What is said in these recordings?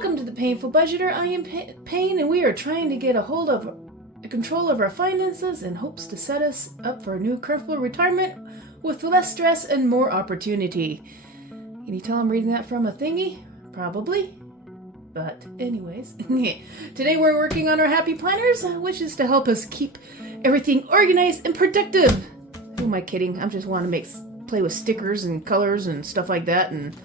Welcome to the Painful Budgeter. I am Payne, and we are trying to get a hold of control of our finances in hopes to set us up for a new comfortable retirement with less stress and more opportunity. Can you tell I'm reading that from a thingy? Probably. But anyways, today we're working on our happy planners, which is to help us keep everything organized and productive. Who am I kidding? I just want to play with stickers and colors and stuff like that, and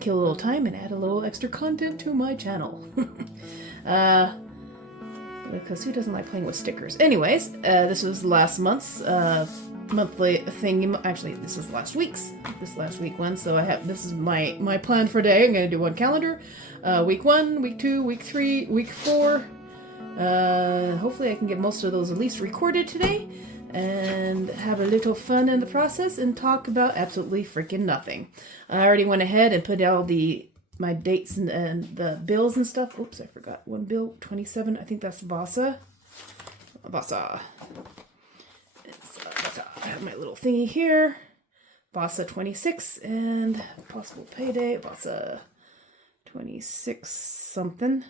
kill a little time and add a little extra content to my channel. Because who doesn't like playing with stickers? Anyways, this was last month's monthly thing. Actually, this is last week one. So this is my plan for today. I'm going to do one calendar. Week 1, week 2, week 3, week 4. Hopefully I can get most of those at least recorded today and have a little fun in the process and talk about absolutely freaking nothing. I already went ahead and put all my dates and the bills and stuff. Oops, I forgot one bill, 27. I think that's Vasa. I have my little thingy here. Vasa 26 and possible payday. Vasa 26 something.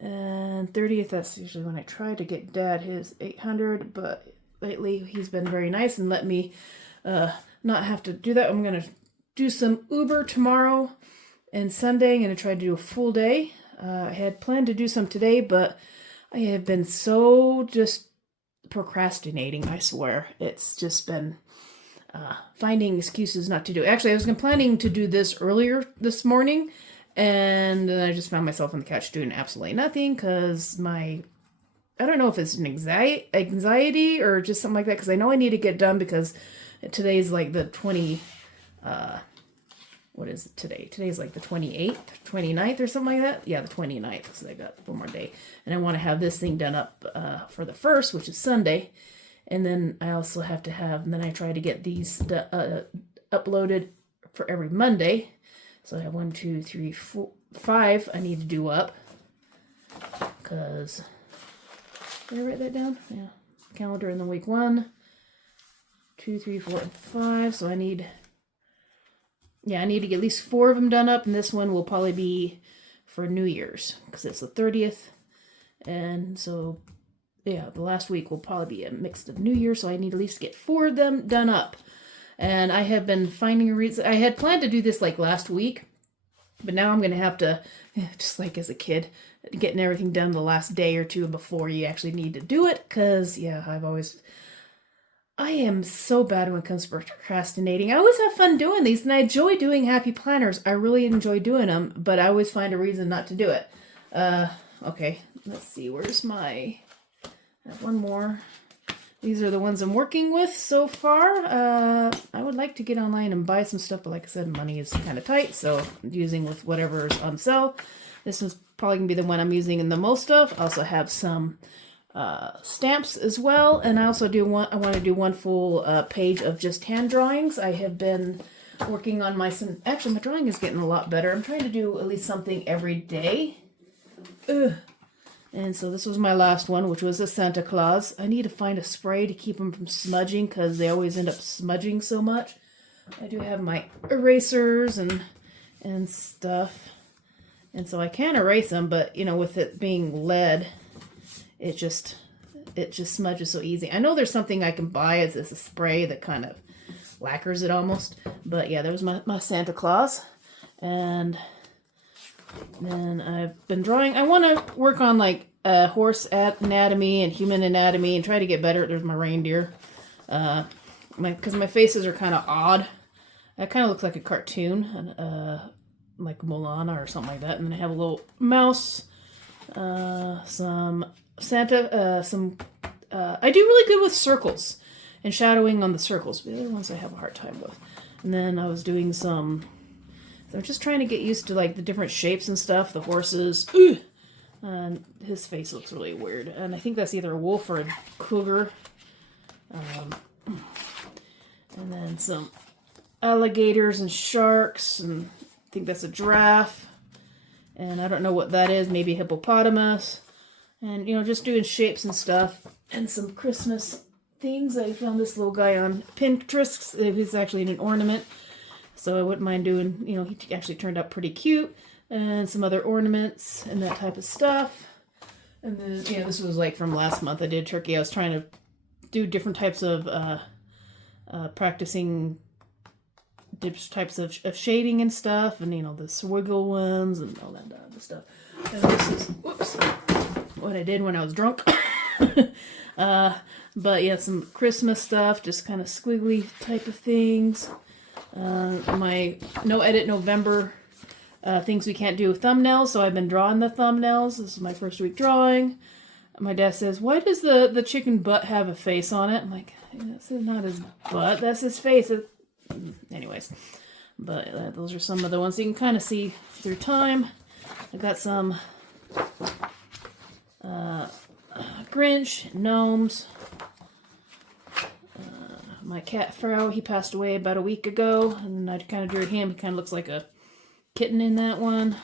And 30th, that's usually when I try to get Dad his 800, but lately he's been very nice and let me not have to do that. I'm going to do some Uber tomorrow and Sunday. I'm going to try to do a full day. I had planned to do some today, but I have been so just procrastinating, I swear. It's just been finding excuses not to do it. Actually, I was planning to do this earlier this morning, and then I just found myself on the couch doing absolutely nothing because I don't know if it's an anxiety or just something like that, because I know I need to get done because today's like the what is it today? Today's like the 28th, 29th or something like that. Yeah, the 29th, because I got one more day. And I want to have this thing done up for the 1st, which is Sunday. And then I also have to and then I try to get these uploaded for every Monday. So I have 1, 2, 3, 4, 5 I need to do up. Because, did I write that down? Yeah. Calendar in the week 1, 2, 3, 4, and 5. So I need to get at least 4 of them done up. And this one will probably be for New Year's, because it's the 30th. And so, yeah, the last week will probably be a mix of New Year. So I need at least get 4 of them done up. And I have been finding a reason. I had planned to do this like last week, but now I'm going to have to, just like as a kid, getting everything done the last day or two before you actually need to do it. Because, yeah, I am so bad when it comes to procrastinating. I always have fun doing these, and I enjoy doing happy planners. I really enjoy doing them, but I always find a reason not to do it. Okay, let's see. I have one more. These are the ones I'm working with so far. I would like to get online and buy some stuff, but like I said, money is kind of tight, so I'm using with whatever's on sale. This is probably going to be the one I'm using the most of. I also have some stamps as well, and I also I want to do one full page of just hand drawings. I have been working on actually my drawing is getting a lot better. I'm trying to do at least something every day. And so this was my last one, which was a Santa Claus. I need to find a spray to keep them from smudging, because they always end up smudging so much. I do have my erasers and stuff. And so I can erase them, but, with it being lead, it just smudges so easy. I know there's something I can buy as a spray that kind of lacquers it almost. But yeah, there's my Santa Claus. And then I've been drawing. I want to work on like horse anatomy and human anatomy and try to get better. There's my reindeer. Because my faces are kind of odd. It kind of looks like a cartoon, like Moana or something like that. And then I have a little mouse, some Santa, I do really good with circles and shadowing on the circles. The other ones I have a hard time with. And then I was doing I'm just trying to get used to like the different shapes and stuff. The horses. And his face looks really weird. And I think that's either a wolf or a cougar. And then some alligators and sharks. And I think that's a giraffe. And I don't know what that is. Maybe a hippopotamus. And, just doing shapes and stuff. And some Christmas things. I found this little guy on Pinterest. He's actually an ornament. So I wouldn't mind doing, you know, he actually turned out pretty cute, and some other ornaments and that type of stuff. And then, you know, this was like from last month I did turkey. I was trying to do different types of practicing different types of shading and stuff, and you know, the swiggle ones and all that other stuff. And this is, whoops, what I did when I was drunk. But yeah, some Christmas stuff, just kind of squiggly type of things. My No Edit November things we can't do thumbnails, so I've been drawing the thumbnails. This is my first week drawing. My dad says, "Why does the chicken butt have a face on it?" I'm like, "This is not his butt, that's his face." Anyways, but those are some of the ones you can kind of see through time. I've got some Grinch, gnomes. My cat Pharaoh, he passed away about a week ago, and I kind of drew him. He kind of looks like a kitten in that one.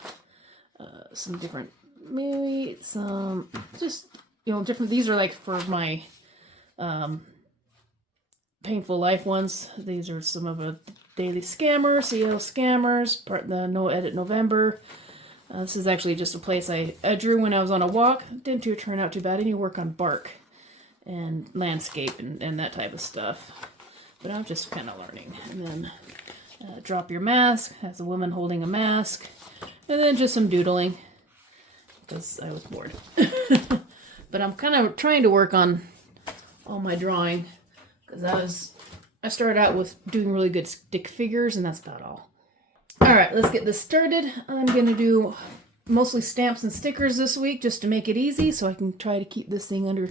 Some different, maybe some just, you know, different. These are like for my painful life ones. These are some of the daily scammers, CL scammers, part of the No Edit November. This is actually just a place I drew when I was on a walk. Didn't turn out too bad. I need to work on bark and landscape and that type of stuff. But I'm just kind of learning. And then Drop Your Mask has a woman holding a mask. And then just some doodling, because I was bored. But I'm kind of trying to work on all my drawing, because I started out with doing really good stick figures, and that's about all. Alright, let's get this started. I'm going to do mostly stamps and stickers this week, just to make it easy, so I can try to keep this thing under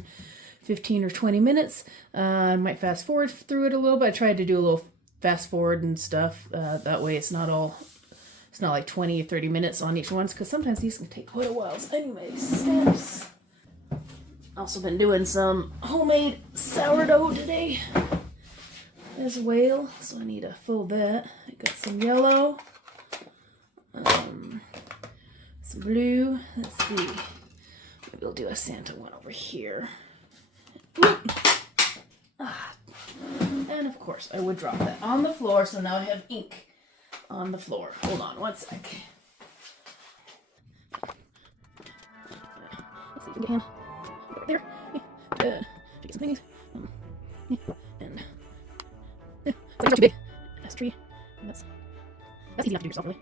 15 or 20 minutes. I might fast forward through it a little bit. I tried to do a little fast forward and stuff. That way it's not like 20 or 30 minutes on each one, because sometimes these can take quite a while. So anyway, stamps. Also been doing some homemade sourdough today as well, so I need to fold that. I got some yellow, some blue. Let's see, maybe we'll do a Santa one over here. And of course I would drop that on the floor, so now I have ink on the floor. Hold on one sec. Let's see if we can right there. Get some things. And it's not too big. That's a tree. And that's easy enough to do yourself, really.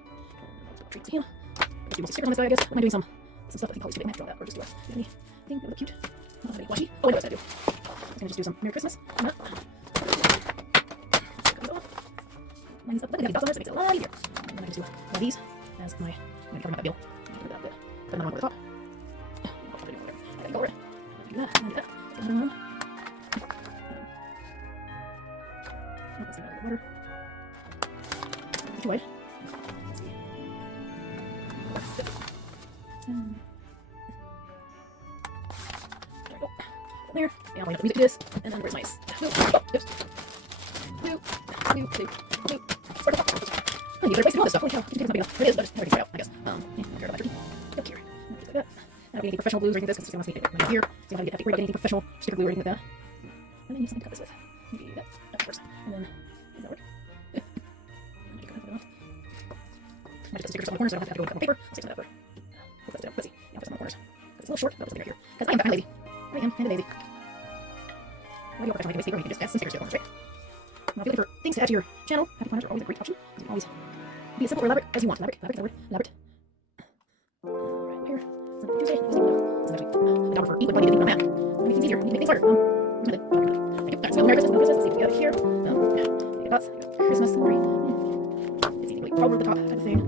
Treats again. Let's do most stickers on this guy, I guess. Am I doing some stuff? I think probably too big. I might draw that, or just do anything that look cute. Not any washi. Oh, I know what I do. I was gonna just do some Merry Christmas on that. Lines up. Look at these dots on there, so it makes it a lot easier. And then I just do one of these as my. I'm gonna cover my bill. Put that bit. Put another one over the top. I gotta go over it. And do that. And do that. Put another one. Let's see, water. Too wide. Let's see. There we go. There. Yeah, I'll line up the music to this. And then where's my oops. I need better place to do all this stuff. Holy cow, it's not big enough. It is, but everything's right out, I guess. Yeah, I'll care about that turkey. Look here. Like that. I don't need any professional glues or anything like this, because it's going to wants me to here. So I don't have to worry about anything professional sticker glue or anything like that. And then I need something to cut this with. Maybe that first. And then, does that work? I'm going to cut it off. I just put stickers on the corners, so I don't have to go and cut on paper. I'll stick some of that for. Let's see. Yeah, I'll put some on the corners. It's a little short, but I'll stick it right here. Because I'm lazy. I am kind of lazy. Why do you professionally make paper? You can just add some stickers to the corners, right? Now, if you're looking for things to add to your channel, happy planners are always a great option. You can always be as simple or elaborate as you want. Elaborate. Right here. Tuesday. It's actually a dollar for ink with money to think on that. It makes things easier. You can make things harder. Where's my lid? Thank you. Alright, so Merry Christmas. Let's see what we got here. Get dots. Christmas. Sorry. It's easy to probably over the top type of thing.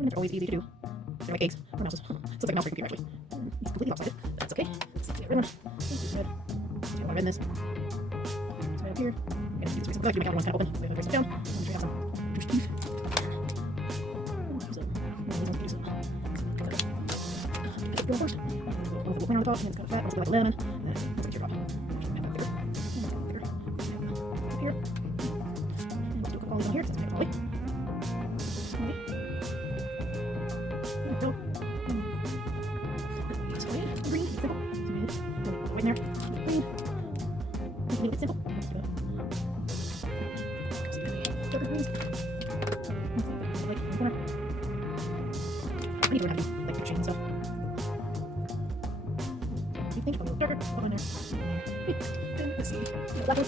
Lemons are always easy to do. They're like eggs or mouses. So it's like a mouse for your computer, actually. It's completely lopsided. That's okay. Let's get rid of them. Let's red. Let's get a lot of red in this. So right up here. I'm going to do some black. Make that one's kind of open. So we have to face down. I'm going to show you some juice teeth. First. We'll clean on the top, and it's got fat. Let's go like a lemon. And then let's get your top. Here. And let's do a couple on here. So let's make a poly. Green, simple. Right in there. Green. Make it simple. Darker greens. Like in the corner. I need to learn how to do like pictures and stuff. What do you think? A little darker. Put on there. And let's see. Black one.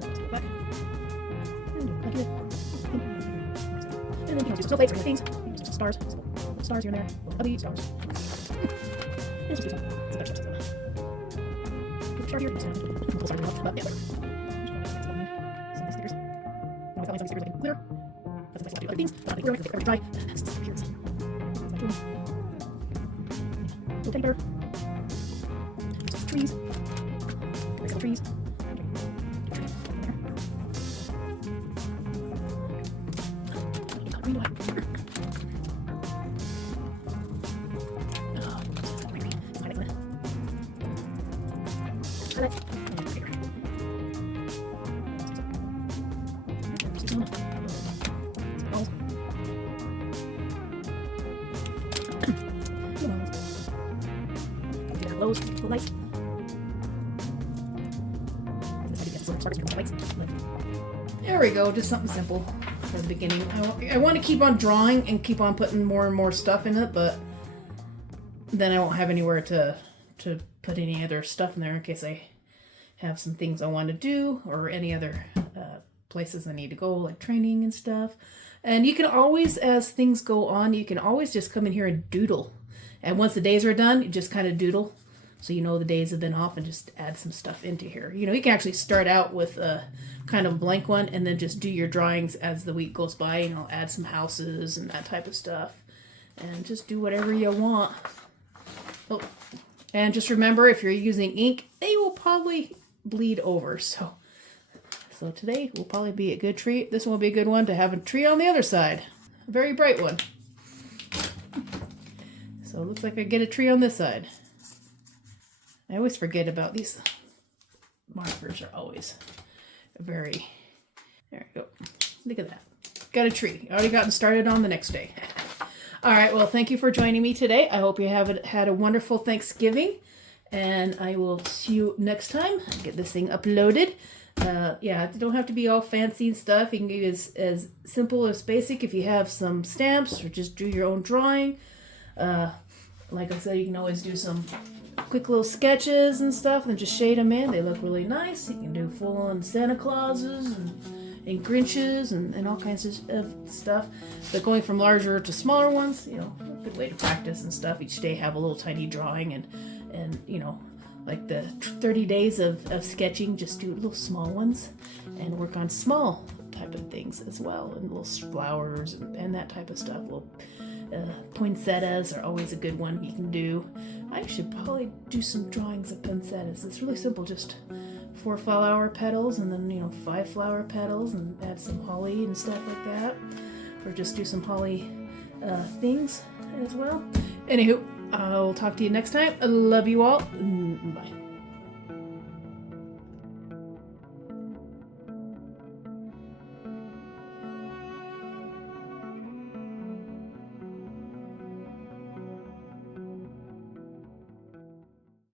Let's go back. And black here. And then you can do some snowflakes or things. Some stars. Some stars here and there. Ugly stars. Let's just do some better stuff. Put a chart here. Full start enough, but yeah, whatever. Some stickers. Now I thought some stickers I can clear. That's nice to do other things. But I clear, I can take every dry. That's just here. Little teddy bear. Some trees. There's some trees. Lights. There we go, just something simple for the beginning. I want to keep on drawing and keep on putting more and more stuff in it, but then I won't have anywhere to put any other stuff in there in case I have some things I want to do or any other places I need to go, like training and stuff. And you can always, as things go on, you can always just come in here and doodle. And once the days are done, you just kind of doodle. So you know the days have been off and just add some stuff into here. You know, you can actually start out with a kind of blank one and then just do your drawings as the week goes by. You know, add some houses and that type of stuff. And just do whatever you want. Oh, and just remember, if you're using ink, they will probably bleed over. So today will probably be a good treat. This one will be a good one to have a tree on the other side. A very bright one. So it looks like I get a tree on this side. I always forget about these markers are always very, there we go. Look at that. Got a tree. Already gotten started on the next day. All right, well, thank you for joining me today. I hope you have had a wonderful Thanksgiving, and I will see you next time. Get this thing uploaded. Yeah, it don't have to be all fancy and stuff. You can do as simple as basic if you have some stamps or just do your own drawing. Like I said, you can always do some quick little sketches and stuff and just shade them in. They look really nice. You can do full-on Santa Clauses and Grinches and all kinds of stuff. But going from larger to smaller ones, you know, a good way to practice and stuff. Each day have a little tiny drawing and you know, like the 30 days of sketching, just do little small ones and work on small type of things as well, and little flowers and that type of stuff. Little poinsettias are always a good one you can do. I should probably do some drawings of poinsettias. It's really simple, just 4 flower petals and then, you know, 5 flower petals and add some holly and stuff like that. Or just do some holly things as well. Anywho, I'll talk to you next time. I love you all. Bye.